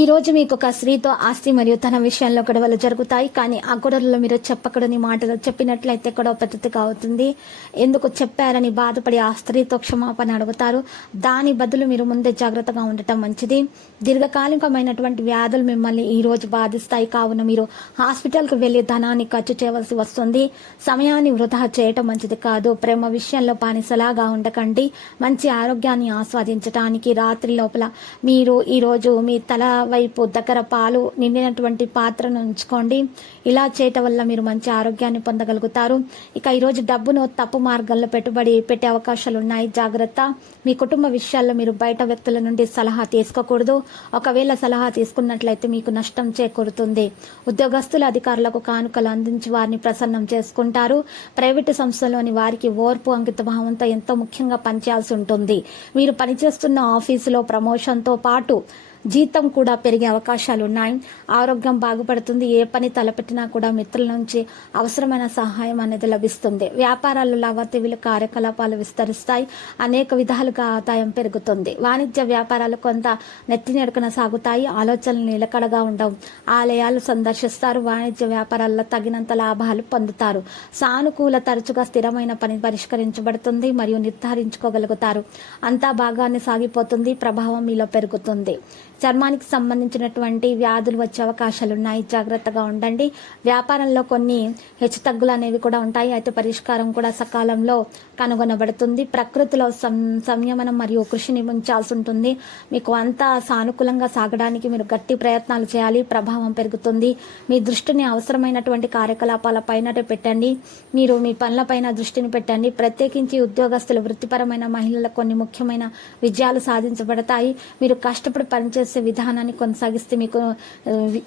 ఈ రోజు మీకు ఒక స్త్రీతో ఆస్తి మరియు తన విషయంలో గొడవలు జరుగుతాయి. కానీ ఆ గొడవలలో మీరు చెప్పకూడని మాటలు చెప్పినట్లయితే గొడవ పెద్దదిగా అవుతుంది. ఎందుకు చెప్పారని బాధపడి ఆ స్త్రీతో క్షమాపణ అడుగుతారు. దాని బదులు మీరు ముందే జాగ్రత్తగా ఉండటం మంచిది. దీర్ఘకాలికమైనటువంటి వ్యాధులు మిమ్మల్ని ఈ రోజు బాధిస్తాయి. కావున మీరు హాస్పిటల్కి వెళ్ళి ధనాన్ని ఖర్చు చేయవలసి వస్తుంది. సమయాన్ని వృధా చేయటం మంచిది కాదు. ప్రేమ విషయంలో బానిసలాగా ఉండకండి. మంచి ఆరోగ్యాన్ని ఆస్వాదించడానికి రాత్రి లోపల మీరు ఈ రోజు మీ తల వైపు దగ్గర పాలు నిండినటువంటి పాత్రను ఉంచుకోండి. ఇలా చేయటం వల్ల మీరు మంచి ఆరోగ్యాన్ని పొందగలుగుతారు. ఇక ఈరోజు డబ్బును తప్పు మార్గంలో పెట్టుబడి పెట్టే అవకాశాలు ఉన్నాయి. జాగ్రత్త. మీ కుటుంబ విషయాల్లో మీరు బయట వ్యక్తుల నుండి సలహా తీసుకోకూడదు. ఒకవేళ సలహా తీసుకున్నట్లయితే మీకు నష్టం చేకూరుతుంది. ఉద్యోగస్తుల అధికారులకు కానుకలు అందించి వారిని ప్రసన్నం చేసుకుంటారు. ప్రైవేటు సంస్థలోని వారికి ఓర్పు అంకిత భావంతో ఎంతో ముఖ్యంగా పనిచేయాల్సి ఉంటుంది. మీరు పనిచేస్తున్న ఆఫీసులో ప్రమోషన్తో పాటు జీతం కూడా పెరిగే అవకాశాలు ఉన్నాయి ఆరోగ్యం బాగుపడుతుంది. ఏ పని తలపెట్టినా కూడా మిత్రుల నుంచి అవసరమైన సహాయం అనేది లభిస్తుంది. వ్యాపారాలు లావాదేవీలు కార్యకలాపాలు విస్తరిస్తాయి. అనేక విధాలుగా ఆదాయం పెరుగుతుంది. వాణిజ్య వ్యాపారాలు కొంత నెత్తినెడుకన సాగుతాయి. ఆలోచనలు నిలకడగా ఉండవు. ఆలయాలు సందర్శిస్తారు. వాణిజ్య వ్యాపారాల్లో తగినంత లాభాలు పొందుతారు. సానుకూల తరచుగా స్థిరమైన పని పరిష్కరించబడుతుంది మరియు నిర్ధారించుకోగలుగుతారు. అంతా బాగానే సాగిపోతుంది. ప్రభావం మీలో పెరుగుతుంది. చర్మానికి సంబంధించినటువంటి వ్యాధులు వచ్చే అవకాశాలు ఉన్నాయి జాగ్రత్తగా ఉండండి. వ్యాపారంలో కొన్ని హెచ్చుతగ్గులు అనేవి కూడా ఉంటాయి. అయితే పరిష్కారం కూడా సకాలంలో కనుగొనబడుతుంది. ప్రకృతిలో సం సంయమనం మరియు కృషిని ఉంచాల్సి ఉంటుంది. మీకు అంతా సానుకూలంగా సాగడానికి మీరు గట్టి ప్రయత్నాలు చేయాలి. ప్రభావం పెరుగుతుంది. మీ దృష్టిని అవసరమైనటువంటి కార్యకలాపాలపైన పెట్టండి. మీరు మీ పనులపైన దృష్టిని పెట్టండి. ప్రత్యేకించి ఉద్యోగస్తులు వృత్తిపరమైన మహిళలకు కొన్ని ముఖ్యమైన విజయాలు సాధించబడతాయి. మీరు కష్టపడి పనిచేసే విధానాన్ని కొనసాగిస్తే మీకు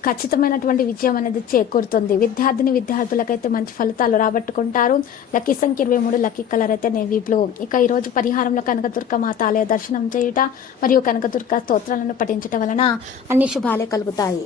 ఖచ్చితమైనటువంటి విజయం అనేది చేకూరుతుంది. విద్యార్థిని విద్యార్థులకైతే మంచి ఫలితాలు రాబట్టుకుంటారు. లక్కీ సంఖ్య ఇరవై మూడు లక్కీ కలర్ అయితే నేవీ బ్లూ. ఇక ఈ రోజు పరిహారంలో కనకదుర్గ మాత ఆలయ దర్శనం చేయుట మరియు కనకదుర్గ స్తోత్రాలను పఠించటం వలన అన్ని శుభాలే కలుగుతాయి.